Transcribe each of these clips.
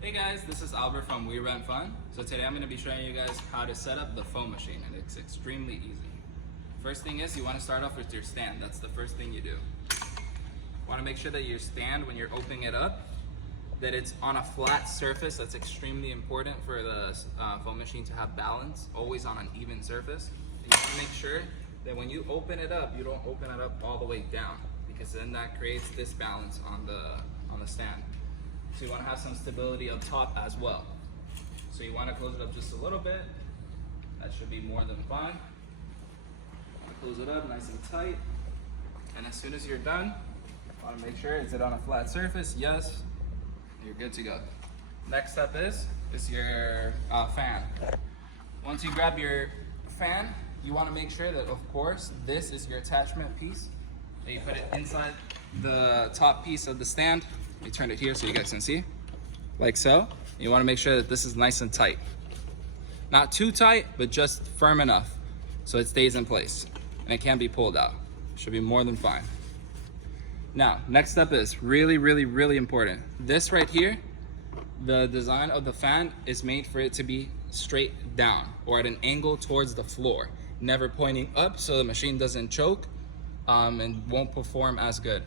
Hey guys, this is Albert from We Rent Fun. So today I'm going to be showing you guys how to set up the foam machine, and it's extremely easy. First thing is you want to start off with your stand. That's the first thing you do. You want to make sure that your stand, when you're opening it up, that it's on a flat surface. That's extremely important for the foam machine to have balance, always on an even surface. And you want to make sure that when you open it up, you don't open it up all the way down, because then that creates disbalance on the stand. So you want to have some stability up top as well. So you want to close it up just a little bit. That should be more than fine. Close it up nice and tight. And as soon as you're done, you want to make sure, is it on a flat surface? Yes. You're good to go. Next step is your fan. Once you grab your fan, you want to make sure that, of course, this is your attachment piece. That you put it inside the top piece of the stand. You turn it here so you guys can see, like so. You want to make sure that this is nice and tight. Not too tight, but just firm enough so it stays in place and it can't be pulled out. Should be more than fine. Now, next step is really important. This right here, the design of the fan is made for it to be straight down or at an angle towards the floor, never pointing up so the machine doesn't choke and won't perform as good.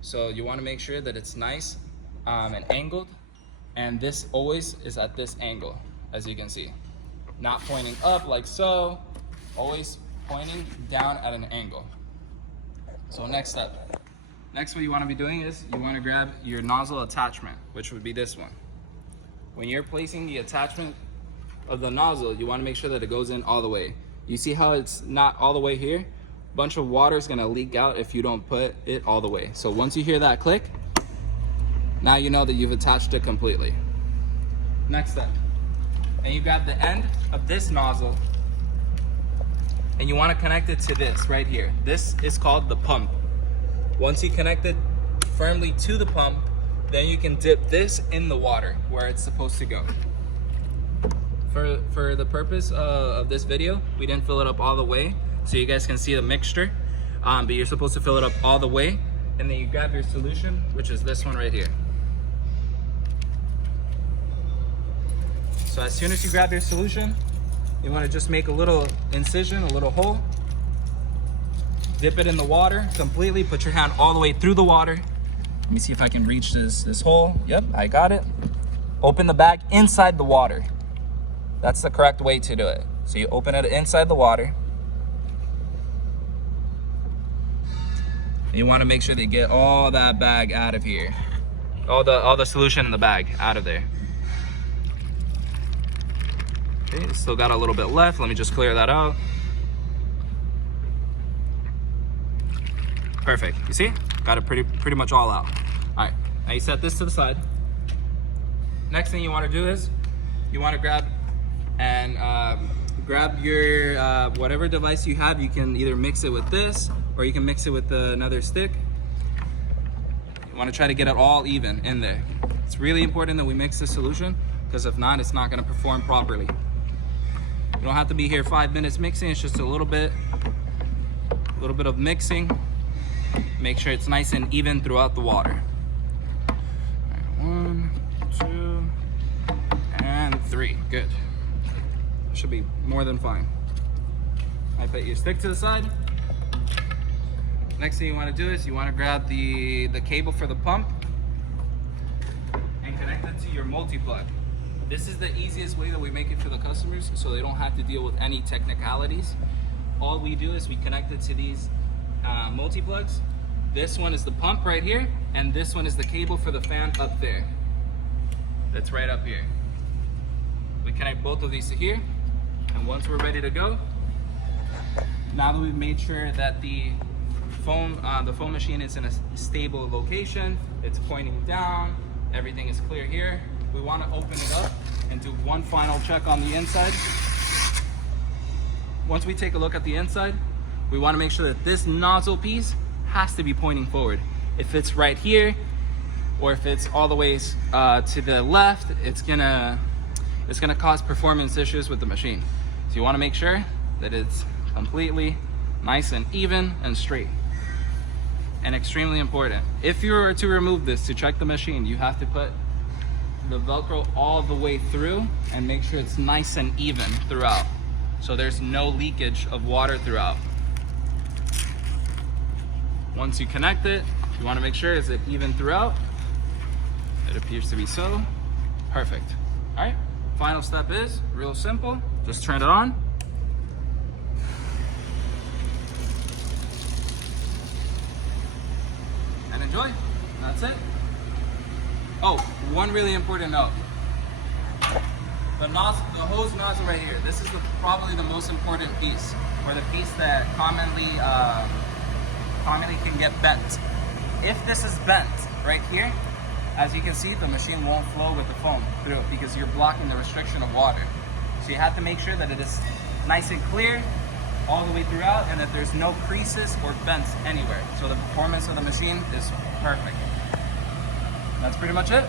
So you want to make sure that it's nice and angled, and this always is at this angle, as you can see. Not pointing up like so, always pointing down at an angle. So next step. Next, what you want to be doing is you want to grab your nozzle attachment, which would be this one. When you're placing the attachment of the nozzle, you want to make sure that it goes in all the way. You see how it's not all the way here? Bunch of water is going to leak out if you don't put it all the way. So once you hear that click, now you know that you've attached it completely. Next step, and you grab the end of this nozzle and you want to connect it to this right here. This is called the pump. Once you connect it firmly to the pump, then you can dip this in the water where it's supposed to go. For the purpose of this video, we didn't fill it up all the way so you guys can see the mixture, but you're supposed to fill it up all the way, and then you grab your solution, which is this one right here. So as soon as you grab your solution, you want to just make a little incision, a little hole, dip it in the water completely, put your hand all the way through the water. Let me see if I can reach this hole. Yep, I got it. Open the bag inside the water. That's the correct way to do it. So you open it inside the water. You want to make sure that you get all that bag out of here. All the solution in the bag out of there. Okay, still got a little bit left. Let me just clear that out. Perfect. You see? Got it pretty much all out. All right, now you set this to the side. Next thing you want to do is you want to grab your whatever device you have. You can either mix it with this or you can mix it with another stick. You want to try to get it all even in there. It's really important that we mix the solution, because if not, it's not going to perform properly. You don't have to be here 5 minutes mixing. It's just a little bit of mixing. Make sure it's nice and even throughout the water. All right, 1, 2, and 3. Good. Should be more than fine. I put your stick to the side. Next thing you want to do is you want to grab the cable for the pump and connect it to your multi-plug. This is the easiest way that we make it for the customers, so they don't have to deal with any technicalities. All we do is we connect it to these multi-plugs. This one is the pump right here, and this one is the cable for the fan up there. That's right up here. We connect both of these to here, and once we're ready to go, now that we've made sure that the foam machine is in a stable location, it's pointing down, everything is clear here, we want to open it up and do one final check on the inside. Once we take a look at the inside, we want to make sure that this nozzle piece has to be pointing forward. If it's right here, or if it's all the way to the left, it's gonna cause performance issues with the machine. So you want to make sure that it's completely nice and even and straight. And extremely important, if you were to remove this to check the machine, you have to put the Velcro all the way through and make sure it's nice and even throughout. So there's no leakage of water throughout. Once you connect it, you want to make sure is it even throughout. It appears to be so. Perfect. All right, final step is real simple. Just turn it on. And enjoy. That's it. Oh, one really important note. The hose nozzle right here. This is probably the most important piece, or the piece that commonly can get bent. If this is bent right here, as you can see, the machine won't flow with the foam through it because you're blocking the restriction of water. So you have to make sure that it is nice and clear all the way throughout and that there's no creases or bends anywhere. So the performance of the machine is perfect. That's pretty much it.